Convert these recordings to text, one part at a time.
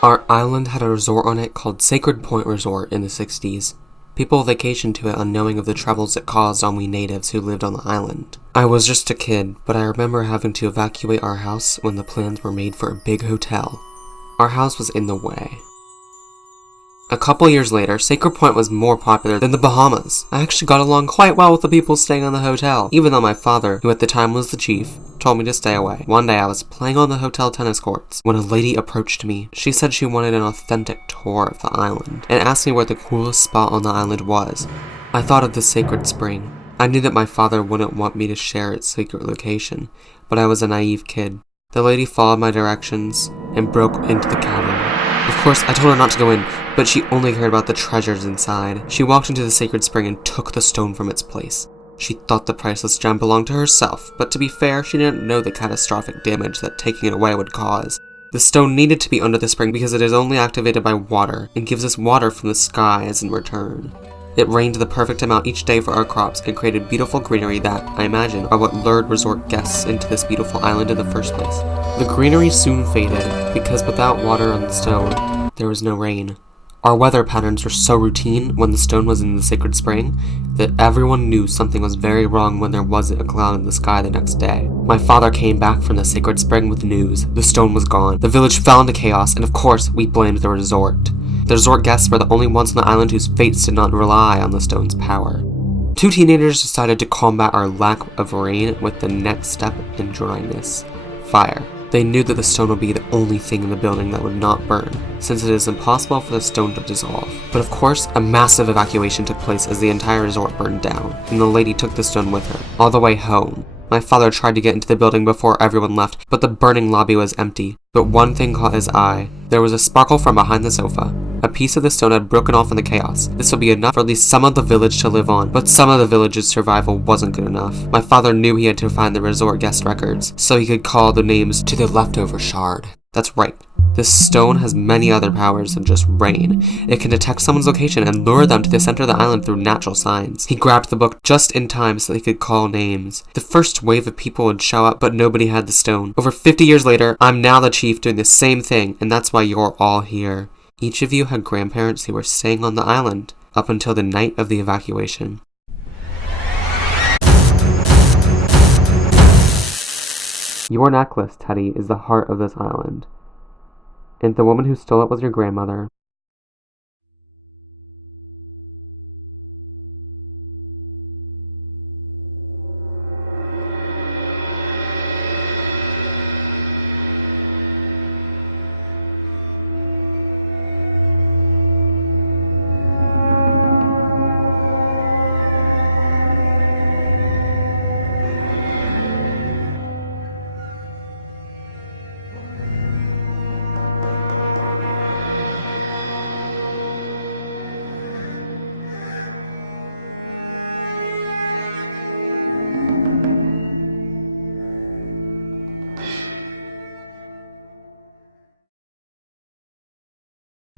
Our island had a resort on it called Sacred Point Resort in the 60s. People vacationed to it unknowing of the troubles it caused on we natives who lived on the island. I was just a kid, but I remember having to evacuate our house when the plans were made for a big hotel. Our house was in the way. A couple years later, Sacred Point was more popular than the Bahamas. I actually got along quite well with the people staying in the hotel, even though my father, who at the time was the chief, told me to stay away. One day I was playing on the hotel tennis courts when a lady approached me. She said she wanted an authentic tour of the island and asked me where the coolest spot on the island was. I thought of the Sacred Spring. I knew that my father wouldn't want me to share its secret location, but I was a naive kid. The lady followed my directions and broke into the cavern. Of course, I told her not to go in, but she only cared about the treasures inside. She walked into the sacred spring and took the stone from its place. She thought the priceless gem belonged to herself, but to be fair, she didn't know the catastrophic damage that taking it away would cause. The stone needed to be under the spring because it is only activated by water and gives us water from the skies in return. It rained the perfect amount each day for our crops and created beautiful greenery that, I imagine, are what lured resort guests into this beautiful island in the first place. The greenery soon faded, because without water on the stone, there was no rain. Our weather patterns were so routine when the stone was in the sacred spring that everyone knew something was very wrong when there wasn't a cloud in the sky the next day. My father came back from the sacred spring with news. The stone was gone. The village fell into chaos, and of course, we blamed the resort. The resort guests were the only ones on the island whose fates did not rely on the stone's power. Two teenagers decided to combat our lack of rain with the next step in dryness: fire. They knew that the stone would be the only thing in the building that would not burn, since it is impossible for the stone to dissolve. But of course, a massive evacuation took place as the entire resort burned down, and the lady took the stone with her, all the way home. My father tried to get into the building before everyone left, but the burning lobby was empty. But one thing caught his eye. There was a sparkle from behind the sofa. A piece of the stone had broken off in the chaos. This would be enough for at least some of the village to live on, but some of the village's survival wasn't good enough. My father knew he had to find the resort guest records, so he could call the names to the leftover shard. That's right. This stone has many other powers than just rain. It can detect someone's location and lure them to the center of the island through natural signs. He grabbed the book just in time so that he could call names. The first wave of people would show up, but nobody had the stone. Over 50 years later, I'm now the chief doing the same thing, and that's why you're all here. Each of you had grandparents who were staying on the island up until the night of the evacuation. Your necklace, Teddy, is the heart of this island. And the woman who stole it was your grandmother.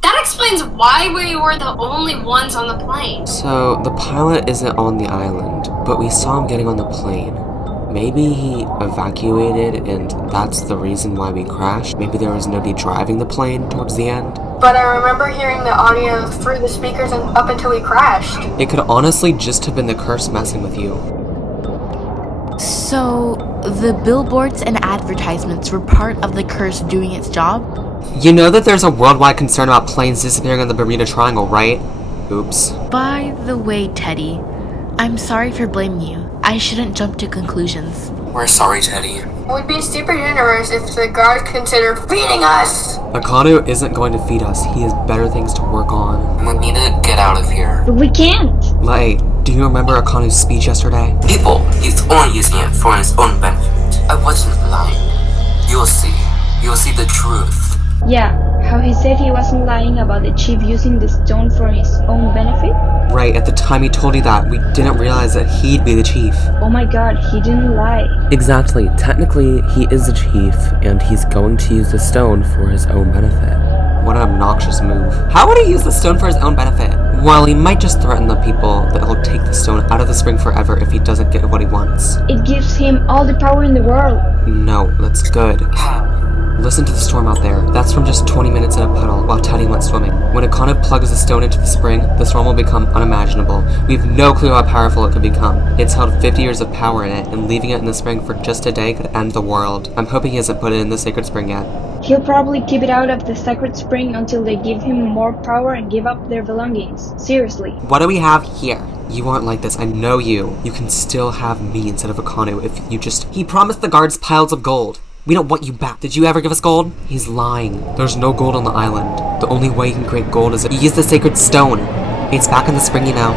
That explains why we were the only ones on the plane. So, the pilot isn't on the island, but we saw him getting on the plane. Maybe he evacuated and that's the reason why we crashed. Maybe there was nobody driving the plane towards the end. But I remember hearing the audio through the speakers and up until we crashed. It could honestly just have been the curse messing with you. So, the billboards and advertisements were part of the curse doing its job? You know that there's a worldwide concern about planes disappearing on the Bermuda Triangle, right? Oops. By the way, Teddy, I'm sorry for blaming you. I shouldn't jump to conclusions. We're sorry, Teddy. It would be super generous if the guards consider feeding us! Akanu isn't going to feed us. He has better things to work on. We need to get out of here. But we can't. Lei, do you remember Akanu's speech yesterday? People, he's only using it for his own benefit. I wasn't lying. You'll see. You'll see the truth. Yeah, how he said he wasn't lying about the chief using the stone for his own benefit? Right, at the time he told you that, we didn't realize that he'd be the chief. Oh my god, he didn't lie. Exactly. Technically, he is the chief, and he's going to use the stone for his own benefit. What an obnoxious move. How would he use the stone for his own benefit? Well, he might just threaten the people that he'll take the stone out of the spring forever if he doesn't get what he wants. It gives him all the power in the world. No, that's good. Listen to the storm out there. That's from just 20 minutes in a puddle while Teddy went swimming. When Akano plugs a stone into the spring, the storm will become unimaginable. We have no clue how powerful it could become. It's held 50 years of power in it, and leaving it in the spring for just a day could end the world. I'm hoping he hasn't put it in the sacred spring yet. He'll probably keep it out of the sacred spring until they give him more power and give up their belongings. Seriously. What do we have here? You aren't like this, I know you. You can still have me instead of Akano if you just— He promised the guards piles of gold. We don't want you back. Did you ever give us gold? He's lying. There's no gold on the island. The only way you can create gold is if you use the sacred stone. It's back in the spring, you know.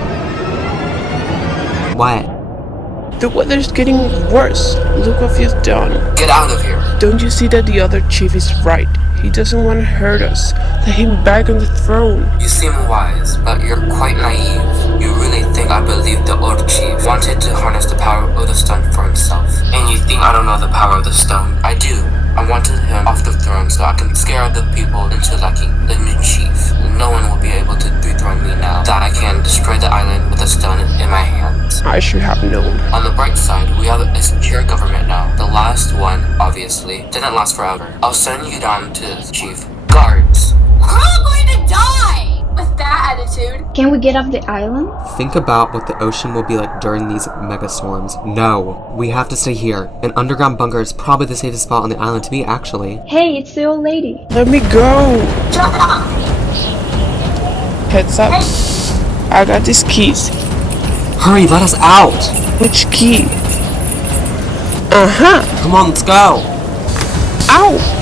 What? The weather's getting worse. Look what you've done. Get out of here. Don't you see that the other chief is right? He doesn't want to hurt us. Let him back on the throne. You seem wise, but you're quite naive. You really think I believe the old chief wanted to harness the power of the stone for himself. And you think I don't know the power of the stone? I do. I wanted him off the throne so I can scare the people into liking the new chief. No one will be able to dethrone me now that I can destroy the island with a stone in my hands. I should have known. On the bright side, we have a secure government now. The last one, obviously, didn't last forever. I'll send you down to the chief. Guards. We're all going to die! With that attitude. Can we get off the island? Think about what the ocean will be like during these mega storms. No, we have to stay here. An underground bunker is probably the safest spot on the island to be, actually. Hey, it's the old lady. Let me go. Shut up! Heads up. I got these keys. Hurry, let us out! Which key? Uh-huh. Come on, let's go! Ow!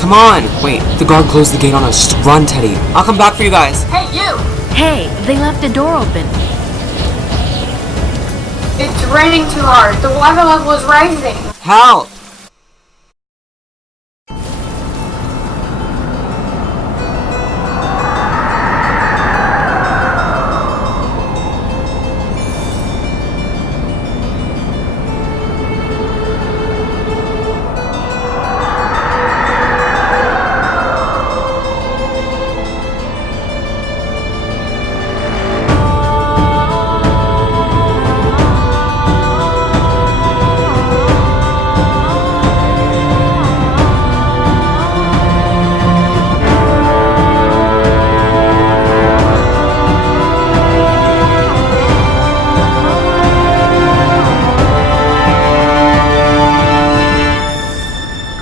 Come on! Wait, the guard closed the gate on us. Just run, Teddy. I'll come back for you guys. Hey, you! Hey, they left the door open. It's raining too hard. The water level is rising. Help!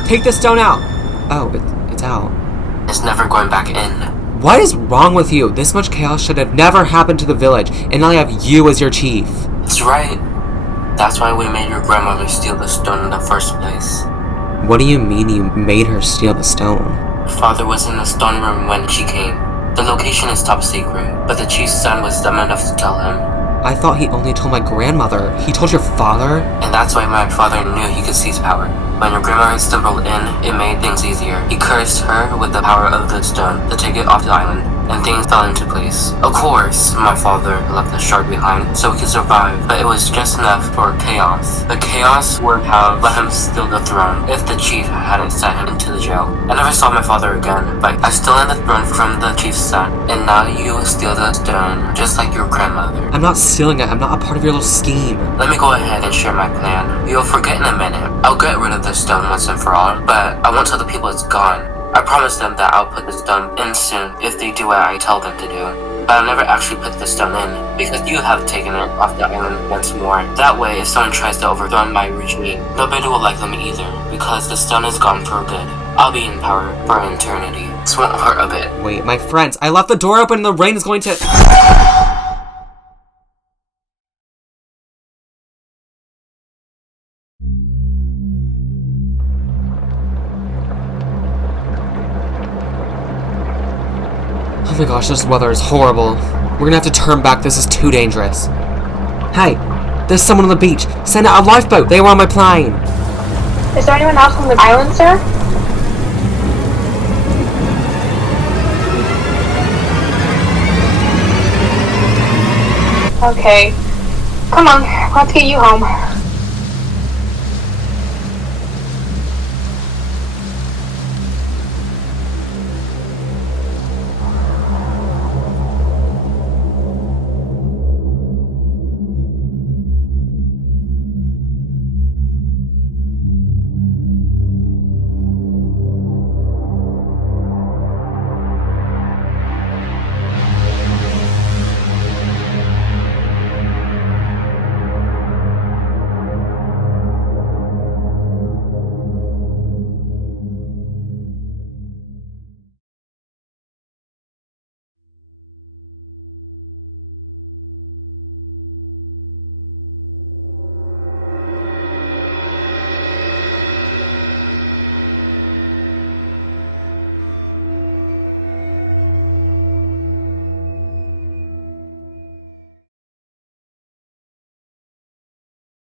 Take the stone out! Oh, it's out. It's never going back in. What is wrong with you? This much chaos should have never happened to the village, and now I have you as your chief. That's right. That's why we made your grandmother steal the stone in the first place. What do you mean you made her steal the stone? Father was in the stone room when she came. The location is top secret, but the chief's son was dumb enough to tell him. I thought he only told my grandmother. He told your father? And that's why my father knew he could seize power. When your grandmother stumbled in, it made things easier. He cursed her with the power of the stone to take it off the island, and things fell into place. Of course, my father left the shard behind so we could survive, but it was just enough for chaos. The chaos would have let him steal the throne if the chief hadn't sent him into the jail. I never saw my father again, but I stolen the throne from the chief's son, and now you will steal the stone, just like your grandmother. I'm not stealing it. I'm not a part of your little scheme. Let me go ahead and share my plan. You'll forget in a minute. I'll get rid of the stone once and for all, but I won't tell the people it's gone. I promise them that I'll put the stone in soon if they do what I tell them to do. But I'll never actually put the stone in, because you have taken it off the island once more. That way, if someone tries to overthrow my regime, nobody will like them either, because the stone is gone for good. I'll be in power for eternity. This won't hurt a bit. Wait, my friends, I left the door open and the rain is going to— Oh my gosh, this weather is horrible. We're gonna have to turn back. This is too dangerous. Hey, there's someone on the beach. Send out a lifeboat. They were on my plane. Is there anyone else on the island, sir? Okay. Come on, let's get you home.